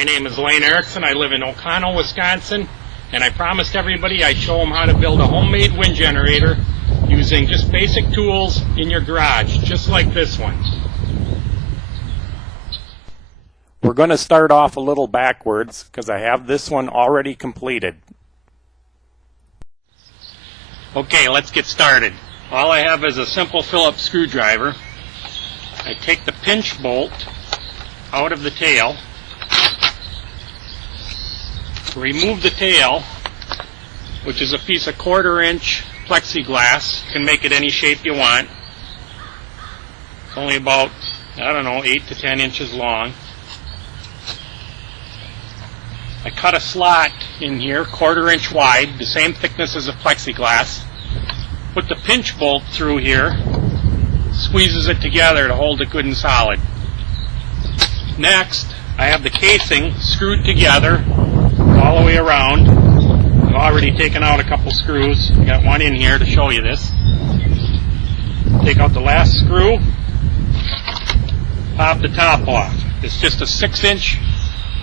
My name is Lane Erickson. I live in O'Connell, Wisconsin, and I promised everybody I'd show them how to build a homemade wind generator using just basic tools in your garage, just like this one. We're going to start off a little backwards because I have this one already completed. Okay, let's get started. All I have is a simple Phillips screwdriver. I take the pinch bolt out of the tail, remove the tail, which is a piece of 1/4 inch plexiglass. You can make it any shape you want. It's only about, 8 to 10 inches long. I cut a slot in here, 1/4 inch wide, the same thickness as a plexiglass. Put the pinch bolt through here, squeezes it together to hold it good and solid. Next, I have the casing screwed together all the way around. I've already taken out a couple screws. I got one in here to show you this. Take out the last screw, pop the top off. It's just a 6-inch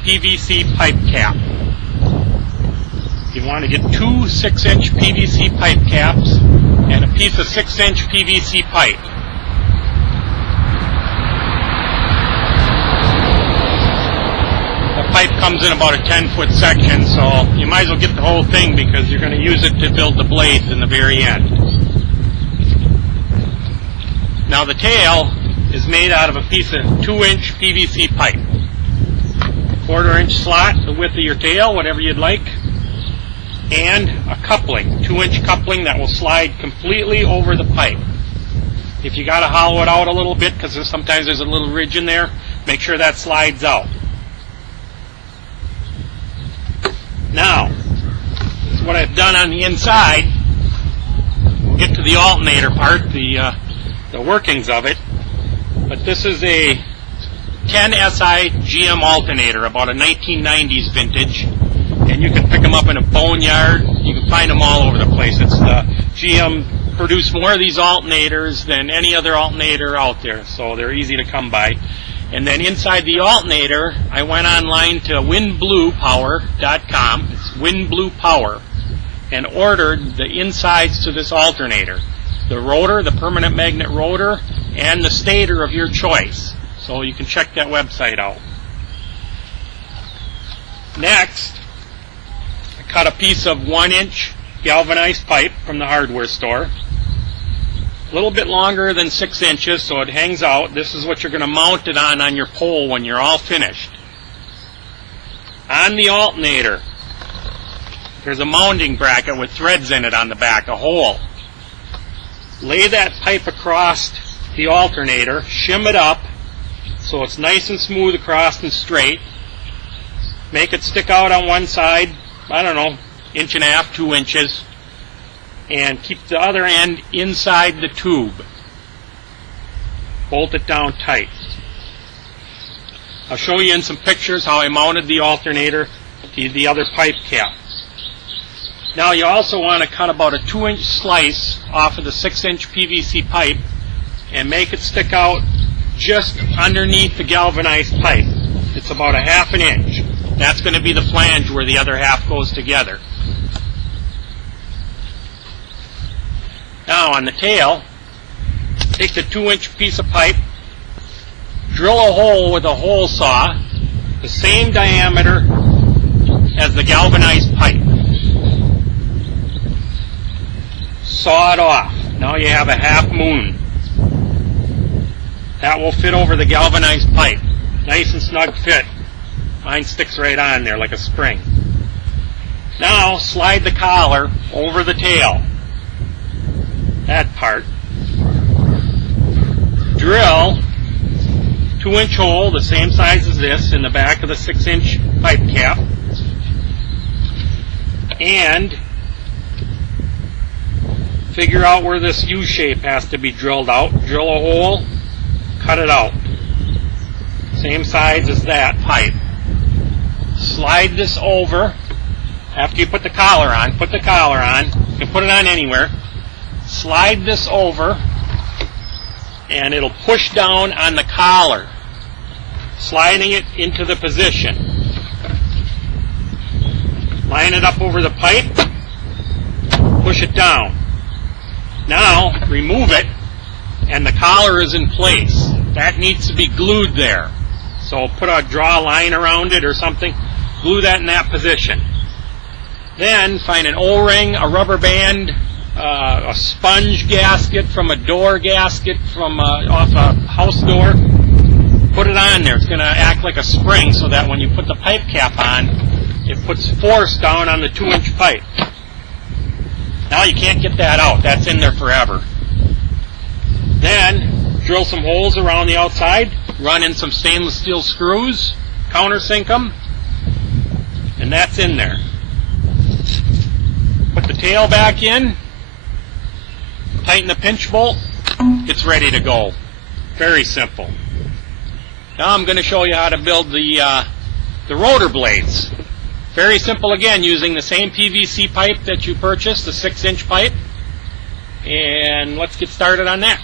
PVC pipe cap. You want to get 2 6-inch PVC pipe caps and a piece of 6-inch PVC pipe. The pipe comes in about a 10-foot section, so you might as well get the whole thing because you're going to use it to build the blades in the very end. Now the tail is made out of a piece of 2-inch PVC pipe. 1/4 inch slot, the width of your tail, whatever you'd like, and a coupling, 2-inch coupling that will slide completely over the pipe. If you got to hollow it out a little bit because sometimes there's a little ridge in there, make sure that slides out. Now, this is what I've done on the inside. We'll get to the alternator part, the workings of it, but this is a 10 SI GM alternator, about a 1990s vintage, and you can pick them up in a boneyard. You can find them all over the place. It's GM produced more of these alternators than any other alternator out there, so they're easy to come by. And then inside the alternator, I went online to windbluepower.com, it's windbluepower, and ordered the insides to this alternator. The rotor, the permanent magnet rotor, and the stator of your choice. So you can check that website out. Next, I cut a piece of 1-inch galvanized pipe from the hardware store. A little bit longer than 6 inches, so it hangs out. This is what you're going to mount it on your pole when you're all finished. On the alternator, there's a mounting bracket with threads in it on the back, a hole. Lay that pipe across the alternator, shim it up, so it's nice and smooth across and straight. Make it stick out on one side, 1.5 inches, 2 inches, and keep the other end inside the tube. Bolt it down tight. I'll show you in some pictures how I mounted the alternator to the other pipe cap. Now you also want to cut about a 2-inch slice off of the 6-inch PVC pipe and make it stick out just underneath the galvanized pipe. It's about a 1/2 inch. That's going to be the flange where the other half goes together. Now on the tail, take the 2-inch piece of pipe, drill a hole with a hole saw, the same diameter as the galvanized pipe. Saw it off. Now you have a 1/2 moon. That will fit over the galvanized pipe. Nice and snug fit. Mine sticks right on there like a spring. Now slide the collar over the tail. That part. Drill 2-inch hole, the same size as this, in the back of the 6-inch pipe cap. And figure out where this U shape has to be drilled out. Drill a hole, cut it out. Same size as that pipe. Slide this over. After you put the collar on, put the collar on. You can put it on anywhere. Slide this over, and it'll push down on the collar, sliding it into the position. Line it up over the pipe, push it down. Now remove it, and the collar is in place. That needs to be glued there. So draw a line around it or something, glue that in that position. Then find an O-ring, a rubber band, a sponge gasket from a door gasket from off a house door. Put it on there. It's going to act like a spring so that when you put the pipe cap on, it puts force down on the 2-inch pipe. Now you can't get that out. That's in there forever. Then drill some holes around the outside, run in some stainless steel screws, countersink them, and that's in there. Put the tail back in, tighten the pinch bolt, it's ready to go. Very simple. Now I'm going to show you how to build the rotor blades. Very simple again, using the same PVC pipe that you purchased, the 6-inch pipe. And let's get started on that.